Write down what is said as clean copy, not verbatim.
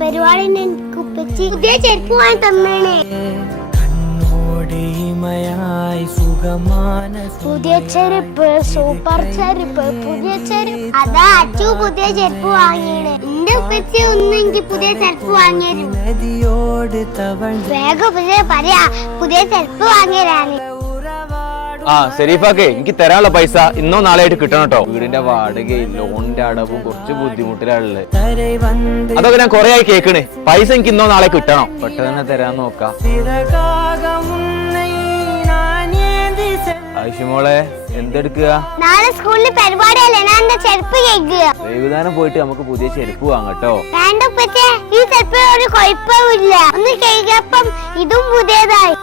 പരിപാടി പുതിയ ചെരുപ്പ് വാങ്ങി തന്നേണേ. പുതിയ ചെരുപ്പ്, സൂപ്പർ ചെരുപ്പ്, പുതിയ ചെരുപ്പ്. അതാ അച്ചു പുതിയ ചെരുപ്പ് വാങ്ങിയത്. എന്റെ ഉപ്പച്ചി ഒന്നും എനിക്ക് പുതിയ ചെരുപ്പ് വാങ്ങിയത്. വേഗം പറയാ പുതിയ ചെരുപ്പ് വാങ്ങിയതാണ്. ശരീഫാക്കെ എനിക്ക് തരാനുള്ള പൈസ ഇന്നോ നാളെയായിട്ട് കിട്ടണം കേട്ടോ. വീടിന്റെ വാടകയും ലോണിന്റെ അടവും കുറച്ച് ബുദ്ധിമുട്ടിലുള്ളത്. അതൊക്കെ ഞാൻ കൊറേ ആയി കേക്കണേ. പൈസ എനിക്ക് ഇന്നോ നാളെ കിട്ടണം. പെട്ടെന്ന് തന്നെ തരാൻ നോക്കാം. ആയിഷമോളെ എന്തെടുക്കുക? നാളെ സ്കൂളിൽ പരിപാടിയല്ലേ, ഞാൻ എന്റെ ചെരുപ്പ് കേൾക്കുക. വൈകുന്നേരം പോയിട്ട് നമുക്ക് പുതിയ ചെരുപ്പ് വാങ്ങട്ടോ. വേണ്ട ഉപ്പച്ചേ, ഈ ചെരുപ്പ് ഒരു കുഴപ്പമില്ല. ഒന്ന് കേൾക്കപ്പം ഇതും പുതിയതായി.